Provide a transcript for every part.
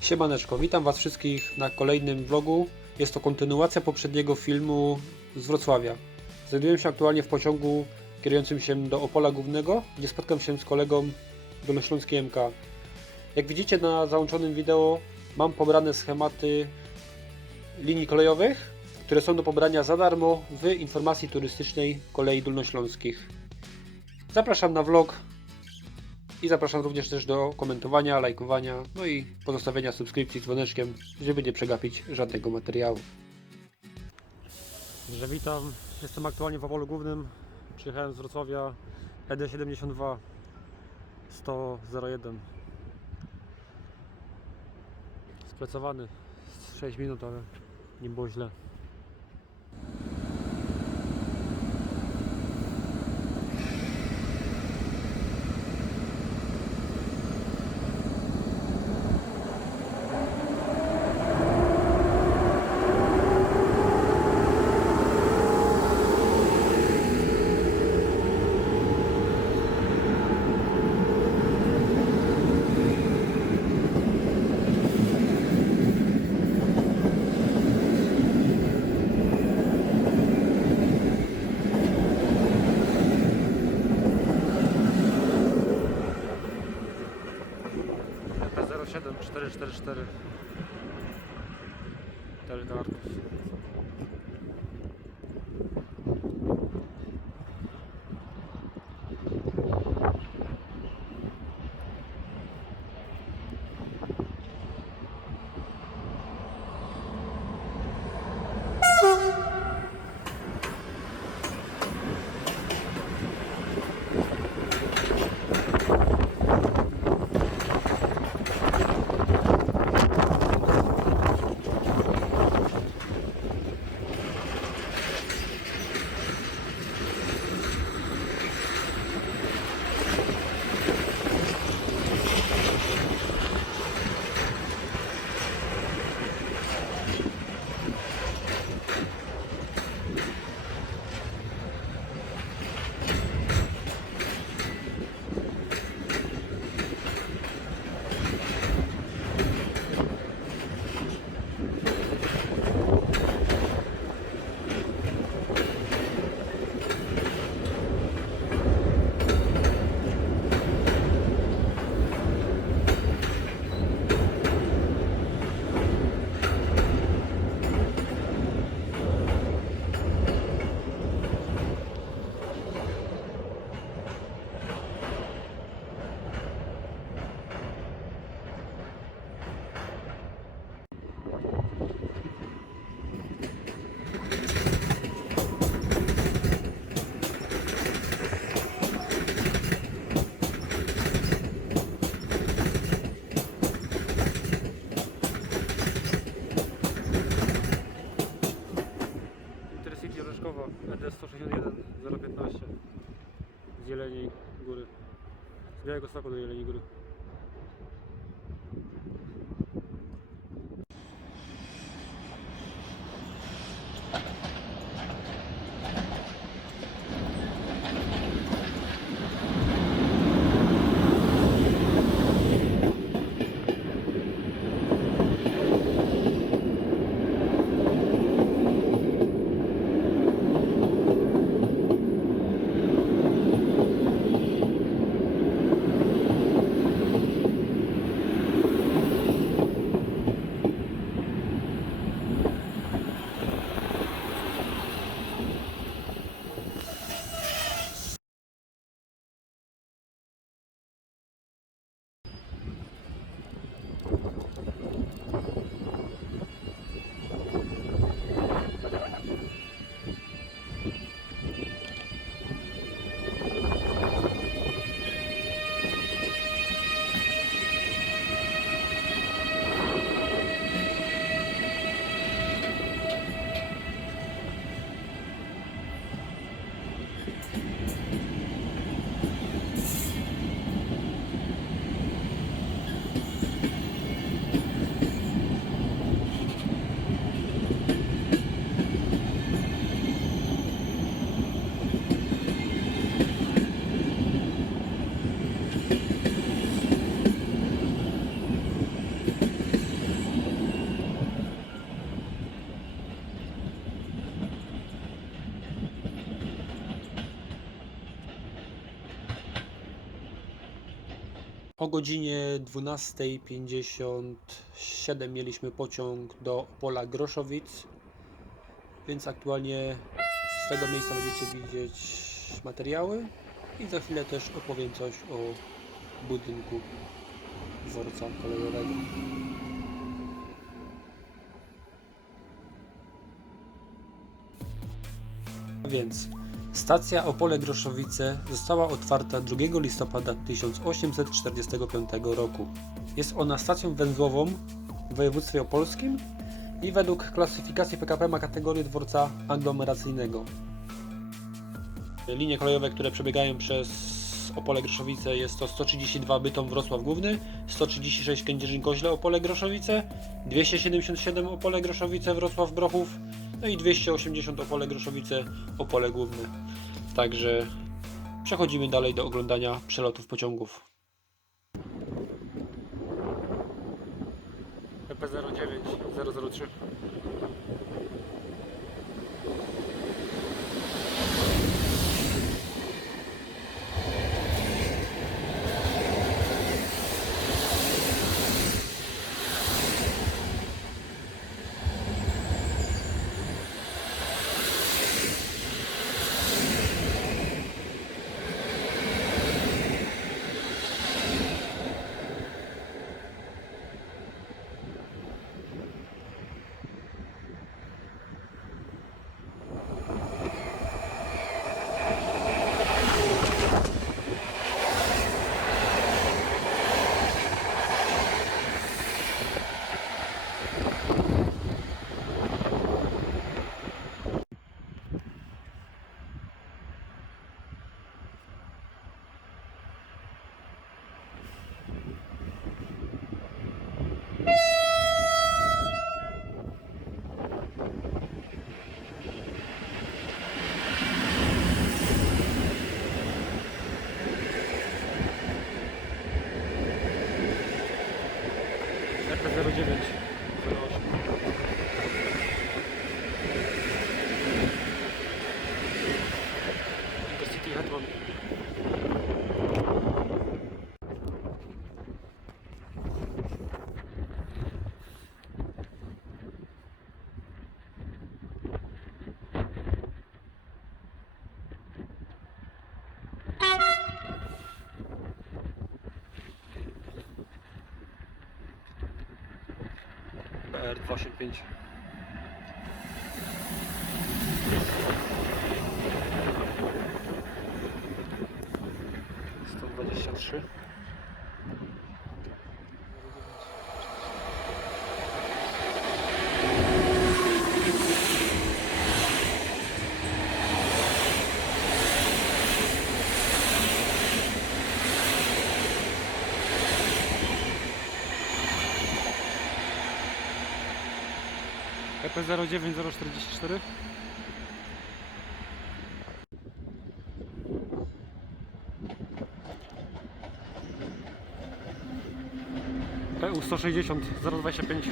Siemaneczko, witam Was wszystkich na kolejnym vlogu. Jest to kontynuacja poprzedniego filmu z Wrocławia. Znajduję się aktualnie w pociągu kierującym się do Opola Głównego, gdzie spotkam się z kolegą Dolnośląskiej MK. Jak widzicie na załączonym wideo mam pobrane schematy linii kolejowych, które są do pobrania za darmo w informacji turystycznej kolei dolnośląskich. Zapraszam na vlog i zapraszam również też do komentowania, lajkowania, no i pozostawienia subskrypcji z dzwoneczkiem, żeby nie przegapić żadnego materiału. Że witam, jestem aktualnie w Opolu Głównym, przyjechałem z Wrocławia E ED72 101 Splecowany z 6 minut, ale nie było źle. 4, 4, 4. それこそこのようにグル。ープ O godzinie 12.57 mieliśmy pociąg do Opola Groszowic, więc aktualnie z tego miejsca będziecie widzieć materiały i za chwilę też opowiem coś o budynku dworca kolejowego. Więc stacja Opole Groszowice została otwarta 2 listopada 1845 roku. Jest ona stacją węzłową w województwie opolskim i według klasyfikacji PKP ma kategorię dworca aglomeracyjnego. Linie kolejowe, które przebiegają przez Opole Groszowice jest to 132 Bytom Wrocław Główny, 136 Kędzierzyn Koźle Opole Groszowice, 277 Opole Groszowice Wrocław Brochów, no i 280 Opole Groszowice Opole Główne. Także przechodzimy dalej do oglądania przelotów pociągów. EP09 003 EP09 08 R285 123 EP09044 PU 160 025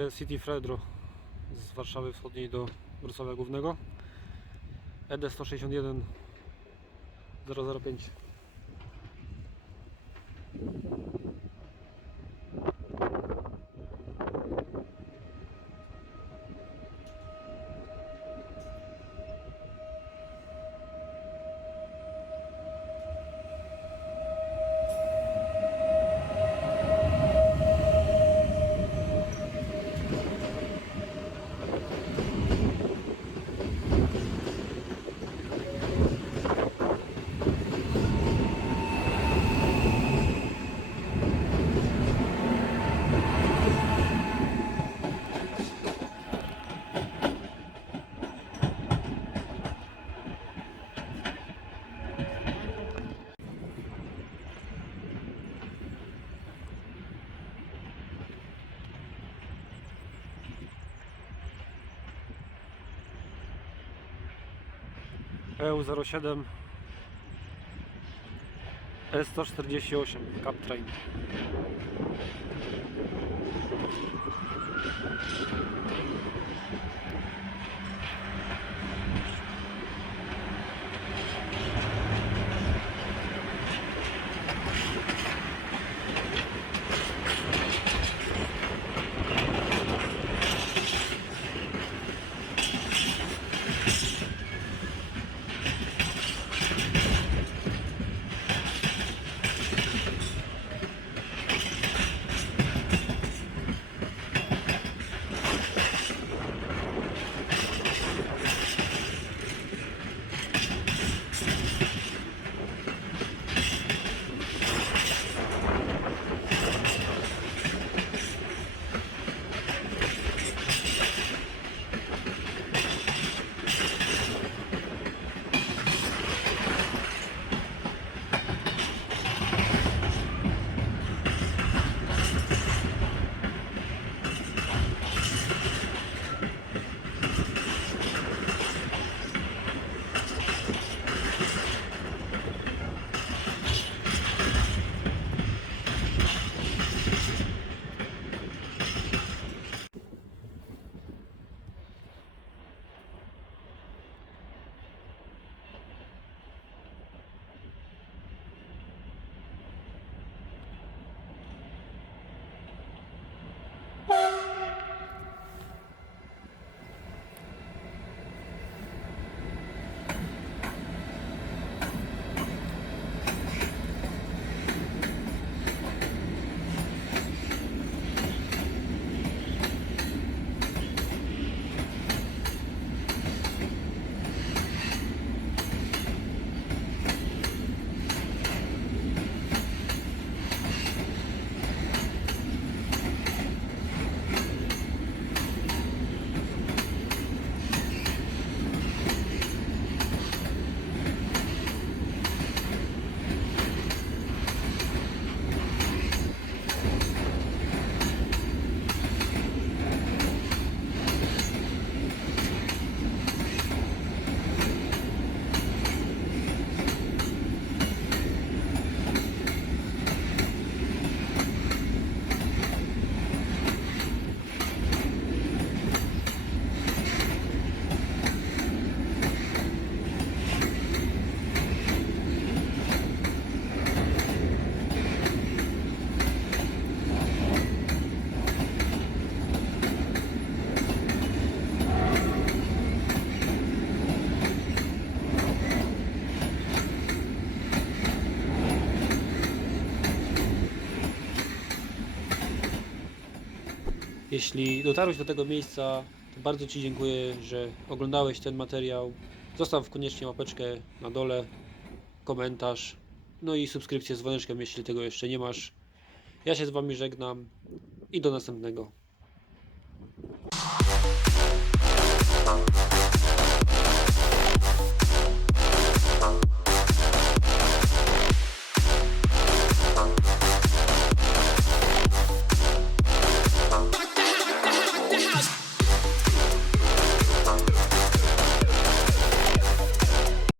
Intercity Fredro z Warszawy Wschodniej do Wrocławia Głównego. ED 161 005 EU07 S148 Captrain Jeśli dotarłeś do tego miejsca, to bardzo Ci dziękuję, że oglądałeś ten materiał. Zostaw koniecznie łapeczkę na dole, komentarz, no i subskrypcję z dzwoneczkiem, jeśli tego jeszcze nie masz. Ja się z Wami żegnam i do następnego.